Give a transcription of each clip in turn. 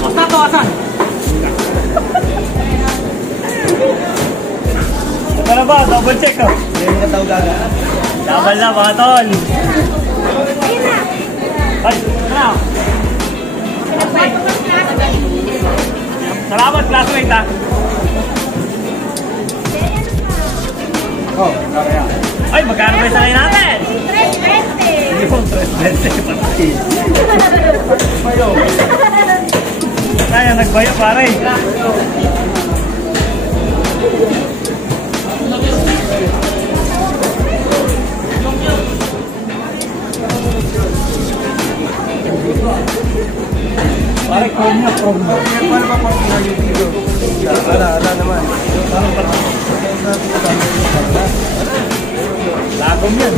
Basta to, asan? Para ba? Double check ko. Hindi na tao gaga. Double na mga tol. Ay, ano? Salamat, classmate ha. Oh, kaya. Ay, magkano ba yung sanay natin? 3.20. Hindi po, 3.20. Patay. Kaya nagbayo pare. Pare, kung niya problem. Paano ba pang yung kilo? Ala naman. Lagom yan.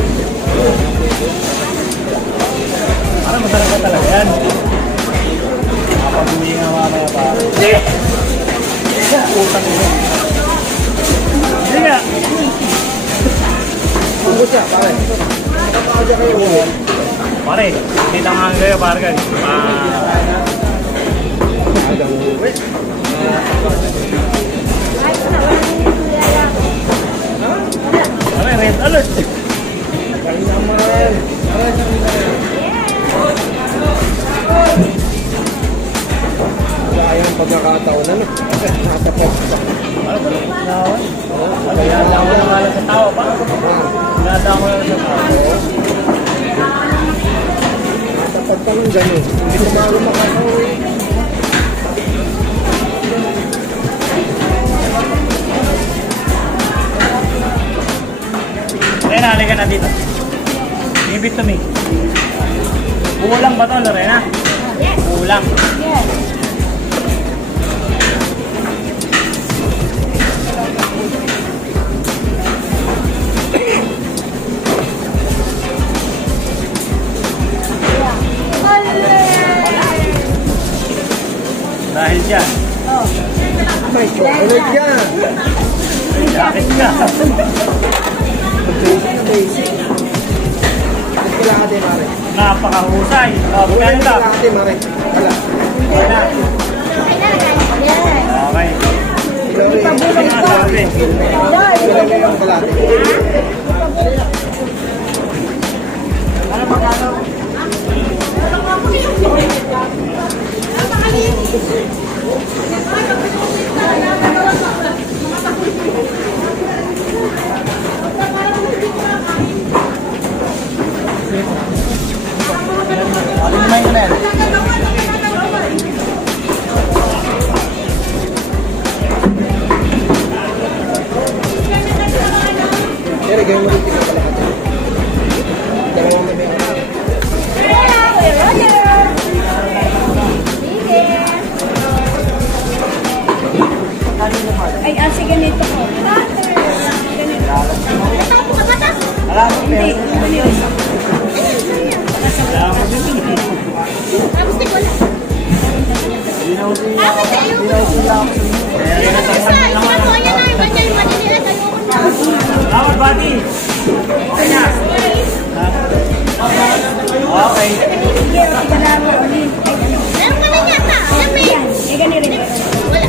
Parang masarap ka talaga yan. Nakapag-uwi nga mamaya pare. Utang ito. Hindi nga. Ang siya, pare. Kapag kayo uwi. Pare, kita nga kayo pare kan. Pare, red alert. Ayang pagkakataon na. Nakatapos. Pare, balukot na ako. Nagayala ko na nga lang sa tao pa. Nagayala ko na lang sa tao. Nakatapos pa nung gano'n. Hindi ko bago makakauwi. Lorena, halika na dito. Give it to me. Kulang ba ito, Lorena? Yes. Kulang. Yes. Dahil dyan. Oh. May chocolate yan. Bakit ka? Basic. Kailangan din, Mare. Napakahusay. Kano ka? Kailangan din, Mare. Wala. Okay. Ano nga sabi? Kailangan yung kalate. Ano magkano? Alimayin ko na yan. Kaya gawin mo rin tingnan pala ka. Dalawang na meron. Ay, sige nito po. Ganito. Natapos ka ba ta? Hindi. Tapos di ko na. Tapos tayo mo. Ano yan na, iba niya yung manila tayo mo na. Salamat, buddy. Kanya. Okay. Meron pala niya ta. Alam mo yan. Wala.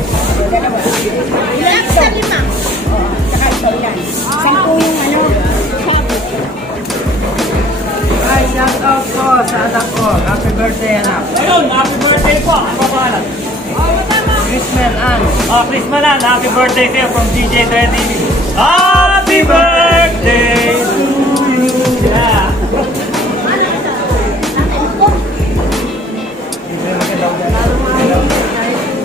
Ilang sa 5. Saka ito yan. 10 yung ano. Ay, shout out ko sa anak ko. Happy birthday, anak. Ayun, happy birthday po. Ano pa pangalan? Christmas Ann. Chris Manan, happy birthday sa'yo from DJ Trend TV. Happy birthday to you. Yeah.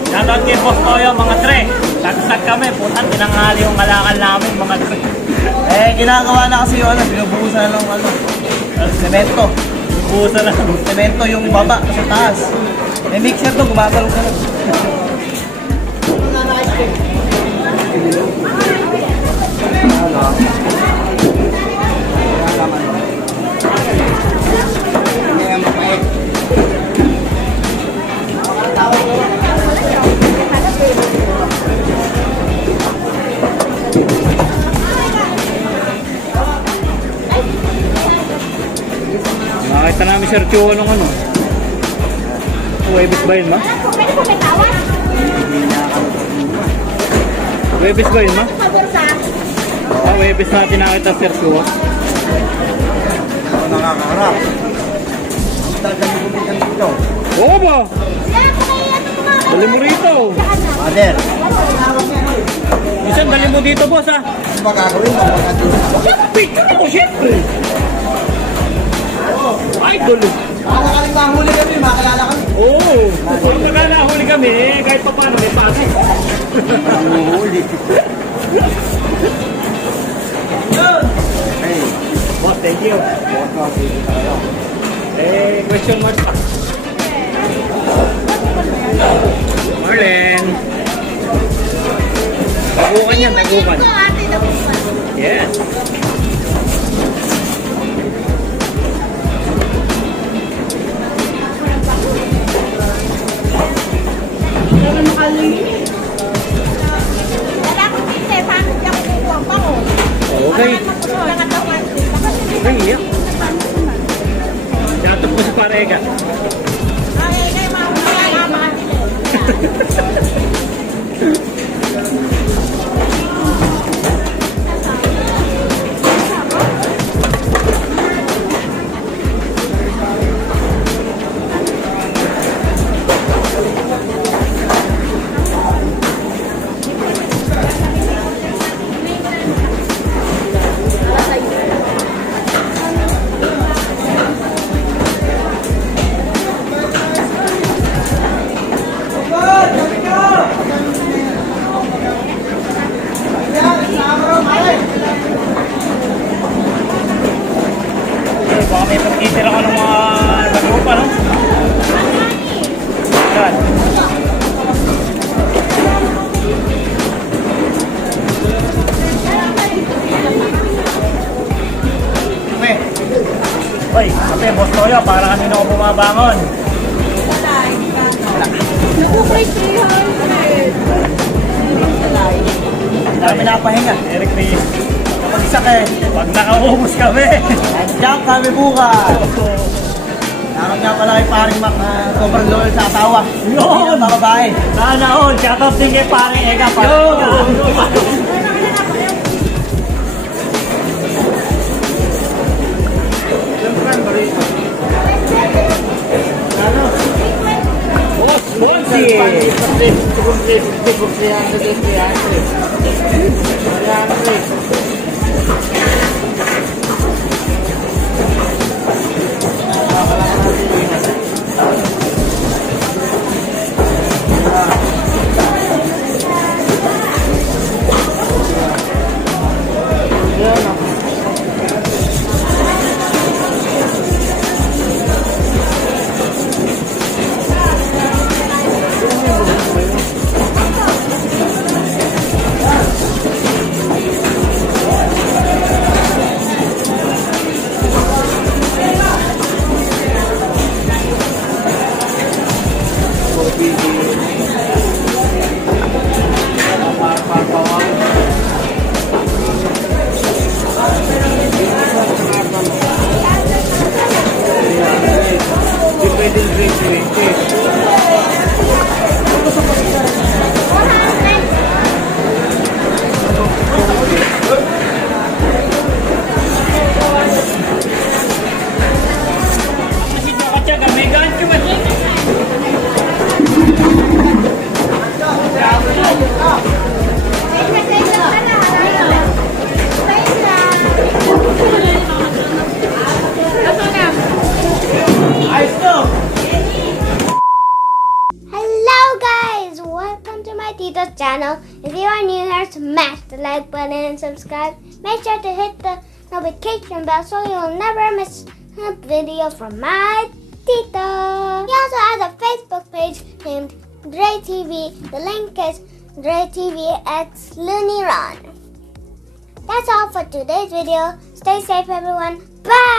Shoutout kay Boss Toyo, mga tre. Sagsag kami, putan, tinanghali yung kalakal namin, mga tre. Ginagawa na kasi yung binubuhusan ng semento. Busa na. Semento yung baba sa taas. May mixer to, gumagalaw ka na. Nakita namin Sir Chua nung ano. Huwebes ba yun, ma? Alam po, pwede po may tawad. Huwebes ba yun, ma? Pagbursa. Huwebes natin nakita Sir Suwa. Ako nakakaharap. Dadalibutin ka dito. Oo ba? Alam po kayo yan ang mga Dali mo rito. Father, Isang dali mo dito, boss, ha? ano ba gagawin mo? Picture ako, syempre. Idol. Makakaling mahuli kami, makalala kami. Oo. Kung nakalahuli kami, kahit pa paano may pasi. Mahuli. Hey, Boss, thank you. boss ko, sige tayo. Question mark. Marlene. Tagukan yan, tagukan. Ito ate, nabukan. Yes. Wala akong pinte, paano siya kukuha pa ko? Okay. Nangatawan. Okay, yeah. Datot mo si Parega. Ay, mama. Baka may pagkitira ka ng mga nagrupa, no? Yan. Kape. Oy, kape, boss Toyo, para kanina ako bumabangon. Nabukay 300. Kami napahinga. Eric Reyes. Kapag isa kayo, Pag nakaubos kami. nandiyan kami bukas. Naroon nga pala kay paring Mac na sobrang loyal sa asawa. Yun! Hindi na mababae. Sana all, shoutout din kay Paring Ega. Boss, Bonsi! Hello guys, welcome to my Tito's channel. If you are new here, smash the like button and subscribe. Make sure to hit the notification bell so you'll never miss a video from my Tito. He also has a Facebook page named Dre TV. The link is Dre TV X Looney Ron. That's all for today's video. Stay safe everyone. Bye!